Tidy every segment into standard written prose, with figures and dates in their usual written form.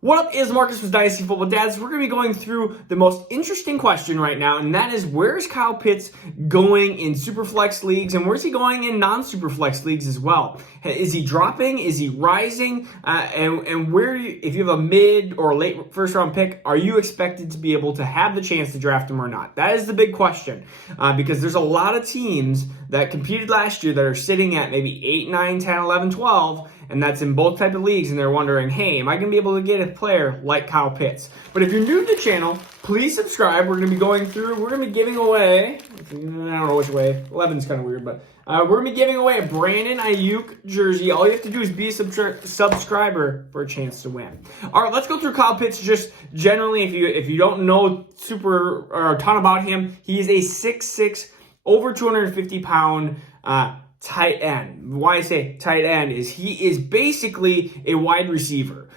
What up, is Marcus with Dynasty Football Dads. We're going to be going through the most interesting question right now, and that is, where's Kyle Pitts going in Superflex leagues, and where's he going in non-Superflex leagues as well? Is he dropping? Is he rising? And where, if you have a mid or late first-round pick, are you expected to be able to have the chance to draft him or not? That is the big question, because there's a lot of teams that competed last year that are sitting at maybe 8, 9, 10, 11, 12, and that's in both types of leagues, and they're wondering, hey, am I going to be able to get a player like Kyle Pitts? But if you're new to the channel, please subscribe. We're going to be going through, we're going to be giving away, I don't know which way, 11's kind of weird, but we're going to be giving away a Brandon Ayuk jersey. All you have to do is be a subscriber for a chance to win. All right, let's go through Kyle Pitts just generally. If you don't know a ton about him, he is a 6'6", over 250 pound tight end. Why I say tight end is he is basically a wide receiver.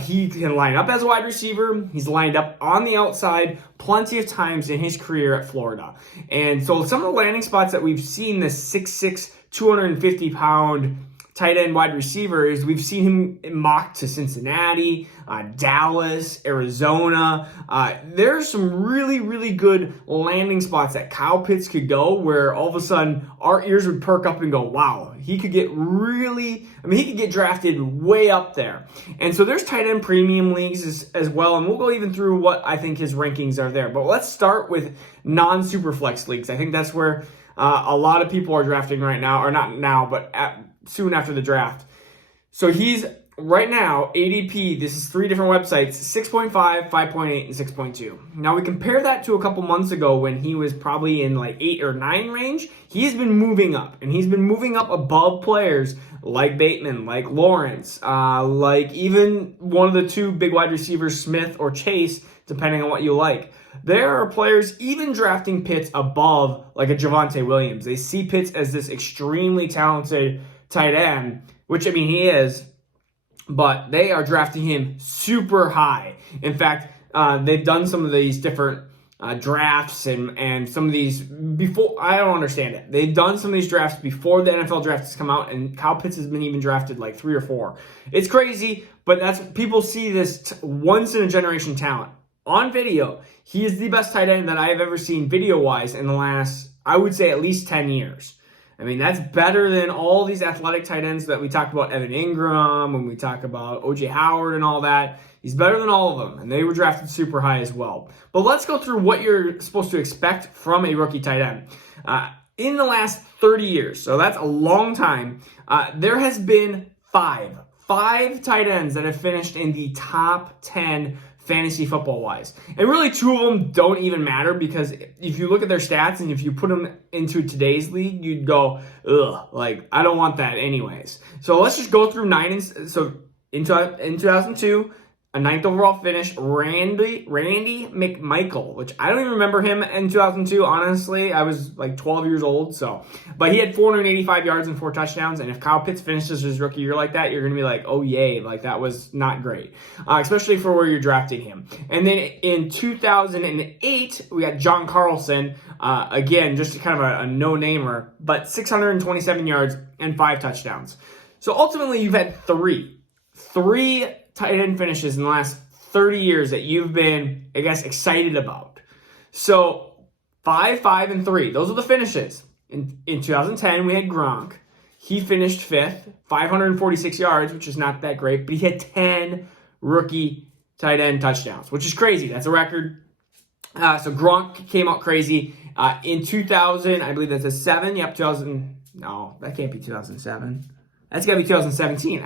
He can line up as a wide receiver. He's lined up on the outside plenty of times in his career at Florida. And so some of the landing spots that we've seen this 6'6", 250 pound tight end wide receiver is we've seen him mocked to Cincinnati, Dallas, Arizona. There's some really, really good landing spots that Kyle Pitts could go where all of a sudden our ears would perk up and go, wow, he could get he could get drafted way up there. And so there's tight end premium leagues as well, and we'll go even through what I think his rankings are there. But let's start with non-Superflex leagues. I think that's where a lot of people are drafting right now, or not now, but soon after the draft. So he's right now, ADP, this is 3 different websites, 6.5, 5.8, and 6.2. Now we compare that to a couple months ago when he was probably in like 8 or 9 range. He's been moving up, and he's been moving up above players like Bateman, like Lawrence, like even one of the 2 big wide receivers, Smith or Chase, depending on what you like. There are players even drafting Pitts above like a Javonte Williams. They see Pitts as this extremely talented tight end, which I mean he is, but they are drafting him super high. In fact, they've done some of these different drafts and some of these before. I don't understand it. They've done some of these drafts before the NFL draft has come out, and Kyle Pitts has been even drafted like 3 or 4. It's crazy, but that's people see this once in a generation talent on video. He is the best tight end that I have ever seen video-wise in the last, I would say, at least 10 years. I mean, that's better than all these athletic tight ends that we talked about, Evan Ingram, when we talk about O.J. Howard and all that. He's better than all of them, and they were drafted super high as well. But let's go through what you're supposed to expect from a rookie tight end. In the last 30 years, so that's a long time, there has been five tight ends that have finished in the top 10 fantasy football wise. And really 2 of them don't even matter, because if you look at their stats and if you put them into today's league, you'd go, ugh, like I don't want that anyways. So let's just go through 9. So in 2002, a 9th overall finish, Randy McMichael, which I don't even remember him in 2002, honestly. I was like 12 years old, but he had 485 yards and 4 touchdowns, and if Kyle Pitts finishes his rookie year like that, you're going to be like, oh yay, like that was not great, especially for where you're drafting him. And then in 2008, we got John Carlson, again, just kind of a no-namer, but 627 yards and 5 touchdowns. So ultimately, you've had three tight end finishes in the last 30 years that you've been, I guess, excited about. So 5, 5, and 3. Those are the finishes. In 2010, we had Gronk. He finished 5th, 546 yards, which is not that great, but he had 10 rookie tight end touchdowns, which is crazy. That's a record. So Gronk came out crazy. In 2000, I believe that's a 7. Yep, 2000. No, that can't be 2007. That's got to be 2017.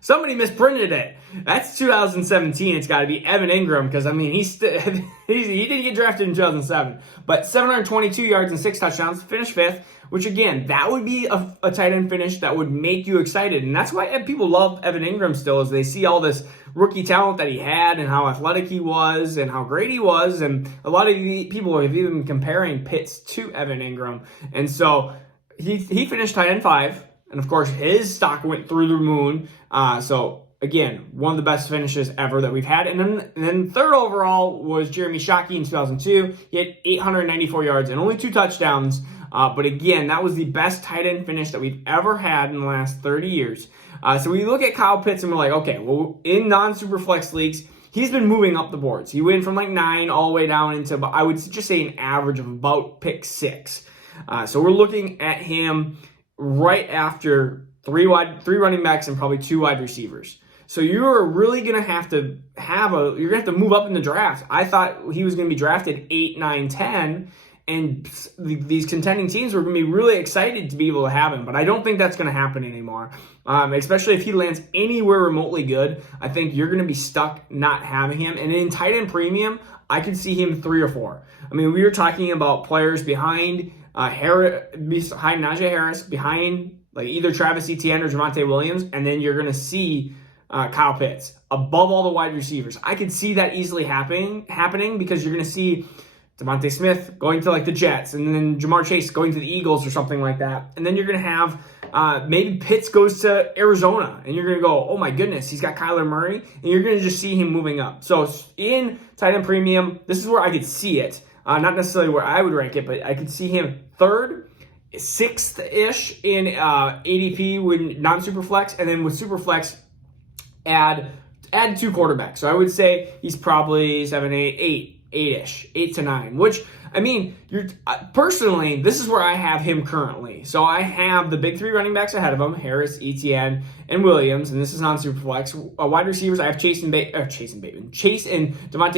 Somebody misprinted it. That's 2017. It's got to be Evan Ingram, because I mean he didn't get drafted in 2007, but 722 yards and 6 touchdowns, finished 5th, which again, that would be a tight end finish that would make you excited. And that's why people love Evan Ingram still, is they see all this rookie talent that he had and how athletic he was and how great he was. And a lot of people have even been comparing Pitts to Evan Ingram. And so he finished tight end 5. And of course, his stock went through the moon. So again, one of the best finishes ever that we've had. And then 3rd overall was Jeremy Shockey in 2002. He had 894 yards and only 2 touchdowns. But again, that was the best tight end finish that we've ever had in the last 30 years. So we look at Kyle Pitts and we're like, okay, well, in non-Superflex leagues, he's been moving up the boards. He went from like 9 all the way down into, I would just say, an average of about pick 6. So we're looking at him right after three running backs and probably 2 wide receivers. So you're really going to have to move up in the draft. I thought he was going to be drafted 8, 9, 10, and these contending teams were going to be really excited to be able to have him. But I don't think that's going to happen anymore, especially if he lands anywhere remotely good. I think you're going to be stuck not having him. And in tight end premium, I could see him 3 or 4. I mean, we were talking about players behind behind Najee Harris, behind like either Travis Etienne or Javonte Williams, and then you're going to see Kyle Pitts above all the wide receivers. I could see that easily happening because you're going to see Devontae Smith going to like the Jets, and then Jamar Chase going to the Eagles or something like that. And then you're going to have maybe Pitts goes to Arizona, and you're going to go, oh my goodness, he's got Kyler Murray, and you're going to just see him moving up. So in tight end premium, this is where I could see it. Not necessarily where I would rank it, but I could see him 3rd, 6th-ish in ADP with non-Superflex, and then with Superflex, add 2 quarterbacks. So I would say he's probably 7, 8, 8-ish, 8 to 9, which, I mean, personally, this is where I have him currently. So I have the big 3 running backs ahead of him, Harris, Etienne, and Williams, and this is non-Superflex. Wide receivers, I have Chase and Devontae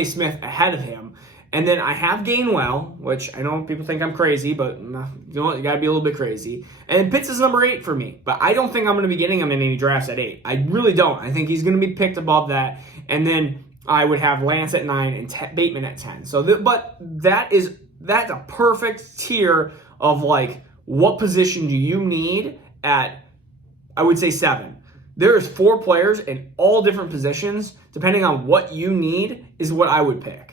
Smith ahead of him. And then I have Gainwell, which I know people think I'm crazy, but you know what? You got to be a little bit crazy. And Pitts is number 8 for me, but I don't think I'm going to be getting him in any drafts at 8. I really don't. I think he's going to be picked above that. And then I would have Lance at 9 and Bateman at 10. So, but that's a perfect tier of like, what position do you need at, I would say 7. There's 4 players in all different positions, depending on what you need, is what I would pick.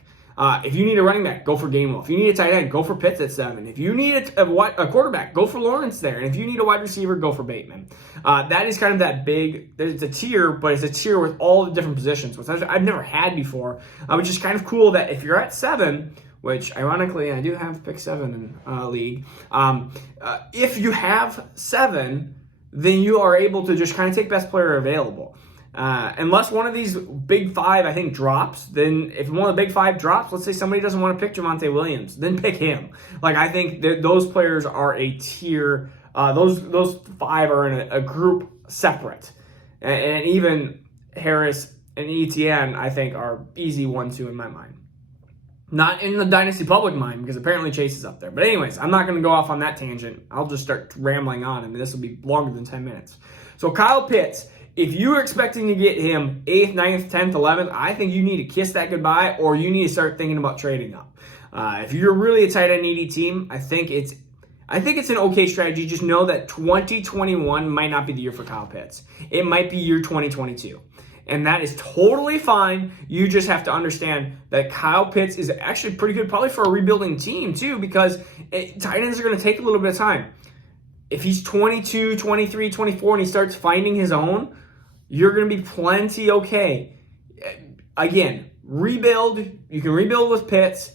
If you need a running back, go for Gainwell. If you need a tight end, go for Pitts at 7. If you need a quarterback, go for Lawrence there. And if you need a wide receiver, go for Bateman. That is kind of that big, there's a tier, but it's a tier with all the different positions, which I've never had before, which is kind of cool that if you're at 7, which ironically I do have pick 7 in league, if you have 7, then you are able to just kind of take best player available. Unless one of these big 5, I think, drops, then if one of the big 5 drops, let's say somebody doesn't want to pick Javonte Williams, then pick him. Like, I think that those players are a tier, those 5 are in a group separate. And even Harris and Etienne, I think, are easy 1, 2 in my mind. Not in the Dynasty public mind, because apparently Chase is up there. But anyways, I'm not going to go off on that tangent. I'll just start rambling on, and this will be longer than 10 minutes. So Kyle Pitts, if you're expecting to get him 8th, 9th, 10th, 11th, I think you need to kiss that goodbye, or you need to start thinking about trading up. If you're really a tight end needy team, I think it's an okay strategy. Just know that 2021 might not be the year for Kyle Pitts. It might be year 2022. And that is totally fine. You just have to understand that Kyle Pitts is actually pretty good, probably for a rebuilding team too, because tight ends are going to take a little bit of time. If he's 22, 23, 24, and he starts finding his own, you're going to be plenty okay. Again, rebuild. You can rebuild with Pitts,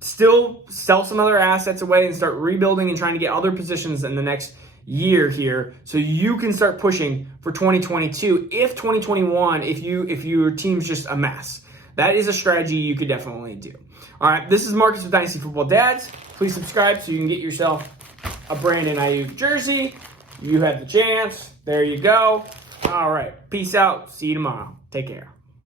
still sell some other assets away and start rebuilding and trying to get other positions in the next year here, so you can start pushing for 2022. If 2021, if your team's just a mess, that is a strategy you could definitely do. All right, this is Marcus with Dynasty Football Dads. Please subscribe so you can get yourself a Brandon Ayuk jersey. You have the chance. There you go. All right, peace out. See you tomorrow. Take care.